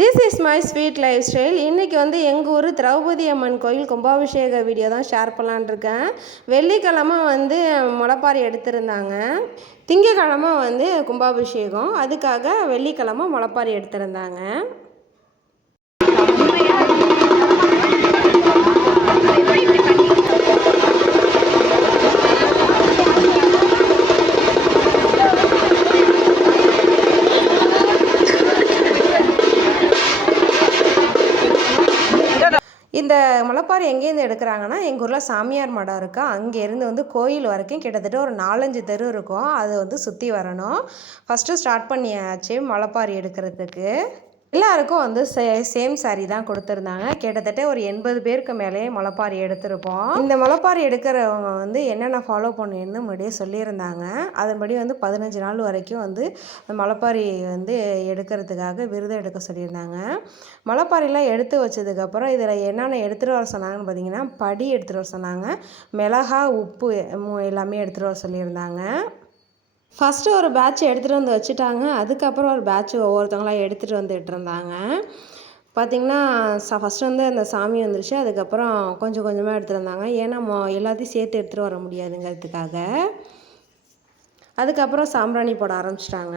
This is my sweet life style இன்றைக்கி வந்து எங்கள் ஊர் திரௌபதி அம்மன் கோயில் கும்பாபிஷேக வீடியோ தான் ஷேர் பண்ணலான்ருக்கேன் வெள்ளிக்கிழமை வந்து முளைப்பாரி எடுத்திருந்தாங்க. திங்கக்கிழமை வந்து கும்பாபிஷேகம். அதுக்காக வெள்ளிக்கிழமை முளைப்பாரி எடுத்திருந்தாங்க. இந்த முளைப்பாறை எங்கேருந்து எடுக்கிறாங்கன்னா எங்கள் ஊரில் சாமியார் மடம் இருக்கா. அங்கேருந்து வந்து கோயில் வரைக்கும் கிட்டத்தட்ட ஒரு நாலஞ்சு தெரு இருக்கும். அது வந்து சுற்றி வரணும். ஃபஸ்ட்டு ஸ்டார்ட் பண்ணியாச்சு முளைப்பாரி எடுக்கிறதுக்கு. எல்லாருக்கும் வந்து சே சேம் சாரீ தான் கொடுத்துருந்தாங்க. கிட்டத்தட்ட ஒரு எண்பது பேருக்கு மேலேயே முளைப்பாரி எடுத்திருப்போம். இந்த முளைப்பாரி எடுக்கிறவங்க வந்து என்னென்ன ஃபாலோ பண்ணுன்னு முன்னாடியே சொல்லியிருந்தாங்க. அதன்படி வந்து பதினஞ்சு நாள் வரைக்கும் வந்து இந்த முளைப்பாரி வந்து எடுக்கிறதுக்காக விருதம் எடுக்க சொல்லியிருந்தாங்க. முளைப்பாரிலாம் எடுத்து வச்சதுக்கப்புறம் இதில் என்னென்ன எடுத்துகிட்டு வர சொன்னாங்கன்னு பார்த்தீங்கன்னா படி எடுத்துகிட்டு வர சொன்னாங்க. மிளகா உப்பு எல்லாமே எடுத்துகிட்டு வர சொல்லியிருந்தாங்க. ஃபஸ்ட்டு ஒரு பேட்ச் எடுத்துகிட்டு வந்து வச்சுட்டாங்க. அதுக்கப்புறம் ஒரு பேட்ச் ஒவ்வொருத்தவங்களாம் எடுத்துகிட்டு வந்துட்டு இருந்தாங்க. பார்த்திங்கன்னா ச ஃபஸ்ட்டு வந்து அந்த சாமி வந்துருச்சு. அதுக்கப்புறம் கொஞ்சம் கொஞ்சமாக எடுத்துகிட்டு வந்தாங்க. ஏன்னா மொ எல்லாத்தையும் சேர்த்து எடுத்துகிட்டு வர முடியாதுங்கிறதுக்காக. அதுக்கப்புறம் சாம்பிராணி போட ஆரம்பிச்சிட்டாங்க.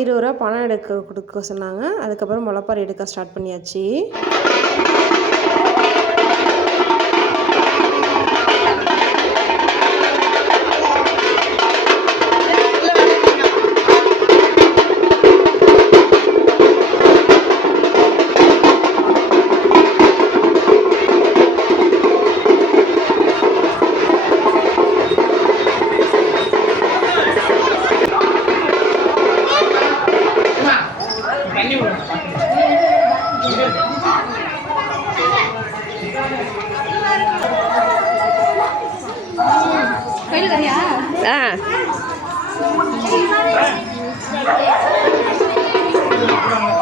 இருபது ரூபா பணம் எடுக்க கொடுக்க சொன்னாங்க. அதுக்கப்புறம் முளைப்பாரி எடுக்க ஸ்டார்ட் பண்ணியாச்சு. ஆ. இதோ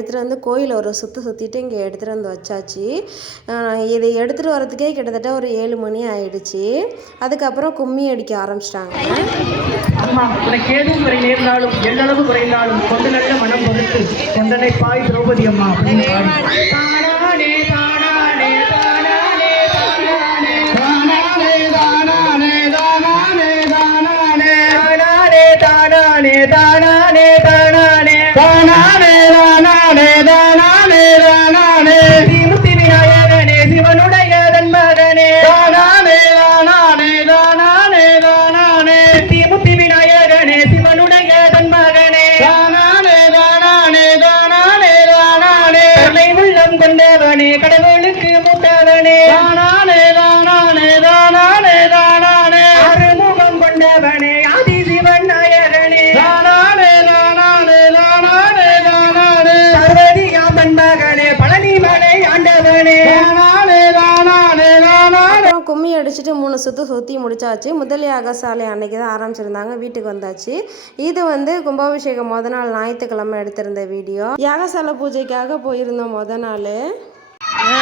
எடுத்துகிட்டு வந்து கோயில் ஒரு சுற்று சுற்றிட்டு இங்கே எடுத்துகிட்டு வந்து வச்சாச்சு இது எடுத்துகிட்டு வரதுக்கே கிட்டத்தட்ட ஒரு ஏழு மணி ஆயிடுச்சு அதுக்கப்புறம் கும்மி அடிக்க ஆரம்பிச்சிட்டாங்க குறை நேர்ந்தாலும் எல்லளவு குறைந்தாலும் கொண்டு நல்ல மனம் கொடுத்து கொண்டனை பாய் திரௌபதி அம்மா அப்படின்னு தானானே, தானானே, தானானே. தானானே, தானானே, அடிச்சுட்டு மூணு சுற்று சுற்றி முடிச்சாச்சு. முதல் அகசாலை அன்னைக்கு தான் ஆரம்பிச்சிருந்தாங்க. வீட்டுக்கு வந்தாச்சு. இது வந்து கும்பாபிஷேகம் முத நாள் ஞாயிற்றுக்கிழமை எடுத்திருந்த வீடியோ. யாகசாலை பூஜைக்காக போயிருந்தோம் முத நாள்.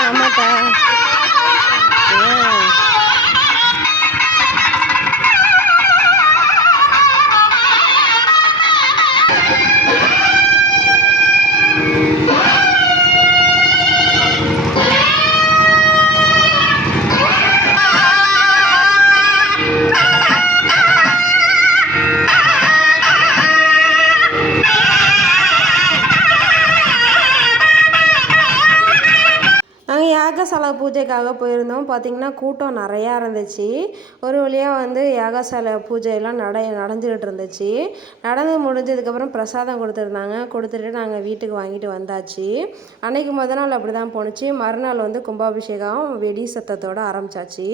ஆமாட்டா பூஜைக்காக போயிருந்தோம். பார்த்திங்கன்னா கூட்டம் நிறையா இருந்துச்சு. ஒரு வழியாக வந்து யாகசாலை பூஜையெல்லாம் நட நடந்துக்கிட்டு இருந்துச்சு. நடந்து முடிஞ்சதுக்கப்புறம் பிரசாதம் கொடுத்துருந்தாங்க. கொடுத்துட்டு நாங்கள் வீட்டுக்கு வாங்கிட்டு வந்தாச்சு. அன்னைக்கு முத நாள் அப்படி தான் போணுச்சு. மறுநாள் வந்து கும்பாபிஷேகம் வெடி சத்தத்தோடு ஆரம்பிச்சாச்சு.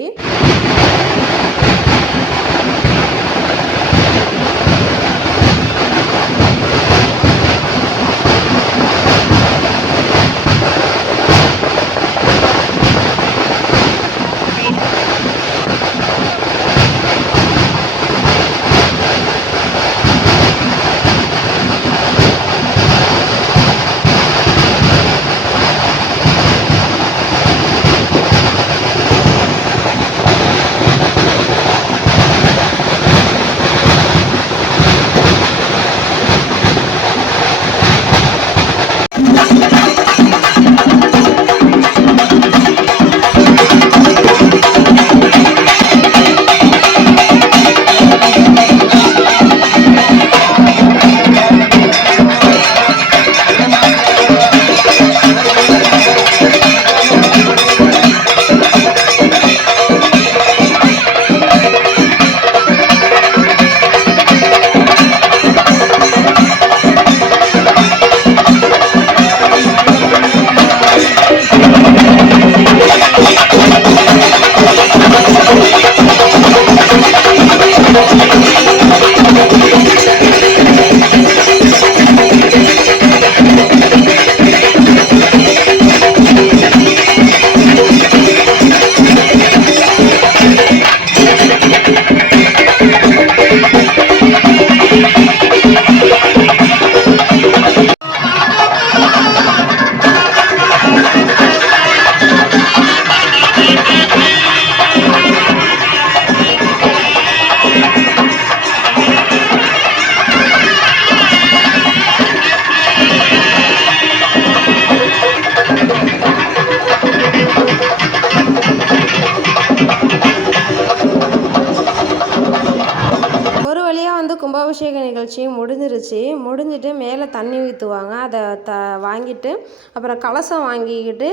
மேலே தண்ணி ஊற்றுவாங்க. அதை த வாங்கிட்டு அப்புறம் கலசம் வாங்கிக்கிட்டு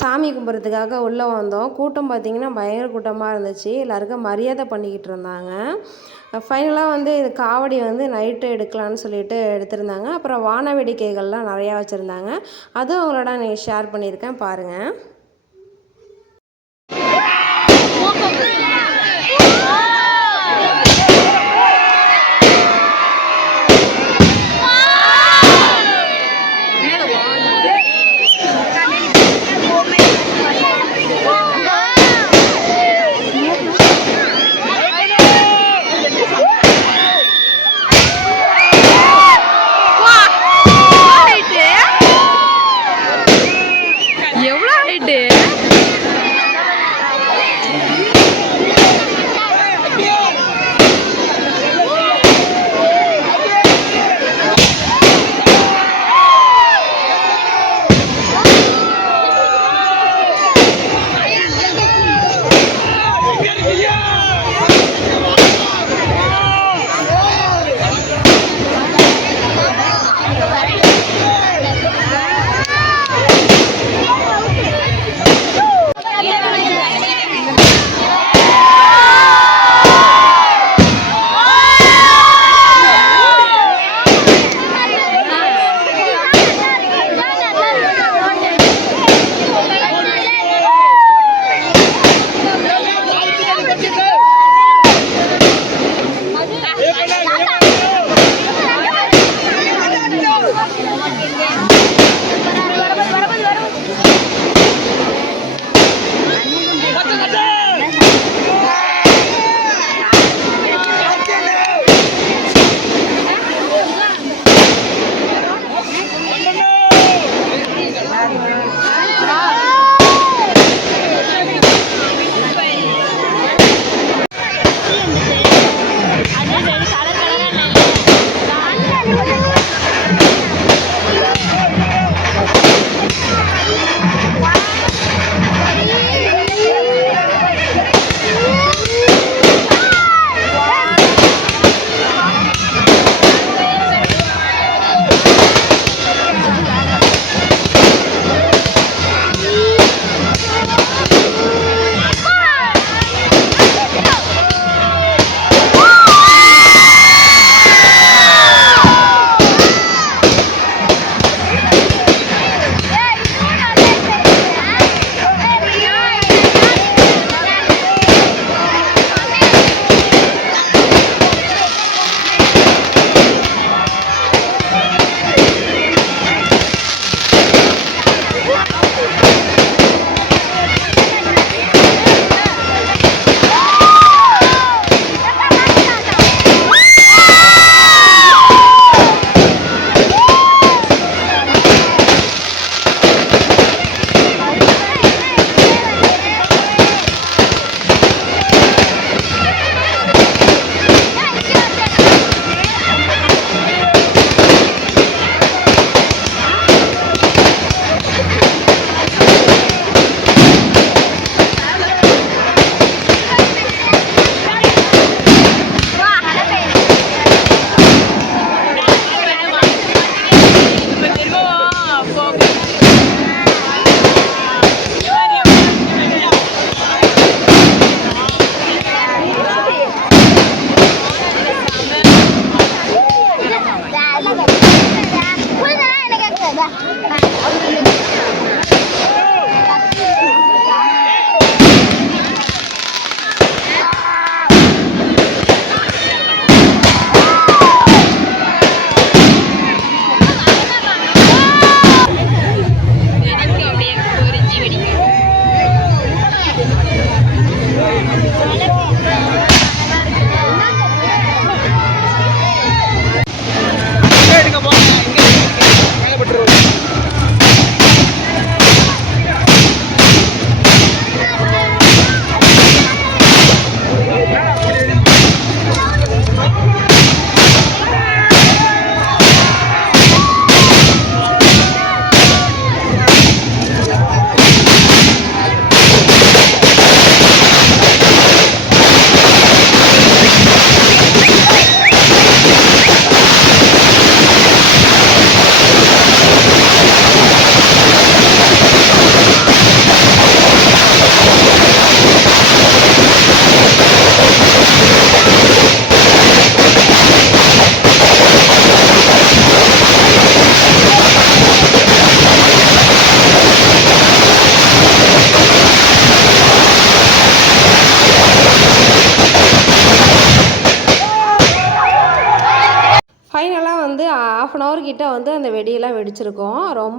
சாமி கும்பிட்றதுக்காக உள்ளே வந்தோம். கூட்டம் பார்த்திங்கன்னா பயங்கர கூட்டமாக இருந்துச்சு. எல்லாருக்கும் மரியாதை பண்ணிக்கிட்டு இருந்தாங்க. ஃபைனலாக வந்து இது காவடி வந்து நைட்டு எடுக்கலான்னு சொல்லிட்டு எடுத்திருந்தாங்க. அப்புறம் வான வேடிக்கைகள்லாம் நிறையா வச்சுருந்தாங்க. அதுவும் அவங்களோட நீங்கள் ஷேர் பண்ணியிருக்கேன். பாருங்கள்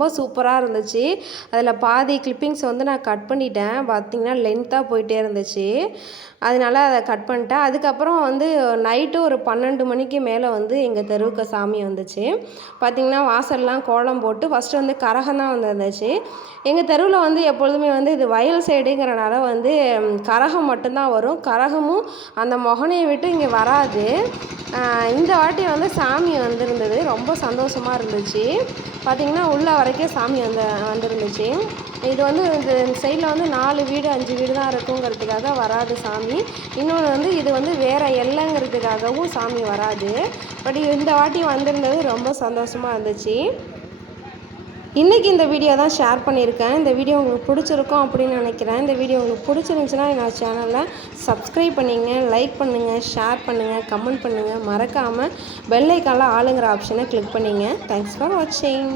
ரொம்ப சூப்பராக இருந்துச்சு. அதில் பாதி கிளிப்பிங்ஸ் வந்து நான் கட் பண்ணிட்டேன். பார்த்திங்கன்னா லென்த்தாக போயிட்டே இருந்துச்சு. அதனால அதை கட் பண்ணிட்டேன். அதுக்கப்புறம் வந்து நைட்டு ஒரு பன்னெண்டு மணிக்கு மேலே வந்து எங்கள் தெருவுக்கு சாமி வந்துச்சு. பார்த்திங்கன்னா வாசல்லாம் கோலம் போட்டு ஃபஸ்ட்டு வந்து கரகம் தான் வந்துருந்துச்சு. எங்கள் தெருவில் வந்து எப்பொழுதுமே வந்து இது வயல் சைடுங்கிறனால வந்து கரகம் மட்டும்தான் வரும். கரகமும் அந்த மொகனையை விட்டு இங்கே வராது. இந்த வாட்டி வந்து சாமி வந்திருந்தது. ரொம்ப சந்தோஷமாக இருந்துச்சு. பார்த்திங்கன்னா உள்ளே வரைக்கும் சாமி வந்து வந்திருந்துச்சு. இது வந்து இந்த சைடில் வந்து நாலு வீடு அஞ்சு வீடு தான் இருக்குங்கிறதுக்காக வராது சாமி. இன்னொன்று வந்து இது வந்து வேறு எல்லைங்கிறதுக்காகவும் சாமி வராது. பட் இந்த வாட்டி வந்திருந்தது ரொம்ப சந்தோஷமாக இருந்துச்சு. இன்றைக்கி இந்த வீடியோ தான் ஷேர் பண்ணியிருக்கேன். இந்த வீடியோ உங்களுக்கு பிடிச்சிருக்கும் அப்படின்னு நினைக்கிறேன். இந்த வீடியோ உங்களுக்கு பிடிச்சிருந்துச்சுன்னா என்னோட சேனலில் சப்ஸ்கிரைப் பண்ணிங்க லைக் பண்ணுங்கள் ஷேர் பண்ணுங்கள் கமெண்ட் பண்ணுங்கள் மறக்காமல் பெல்லைக்கால ஆளுங்கிற ஆப்ஷனை கிளிக் பண்ணிங்க. தேங்க்ஸ் ஃபார் வாட்சிங்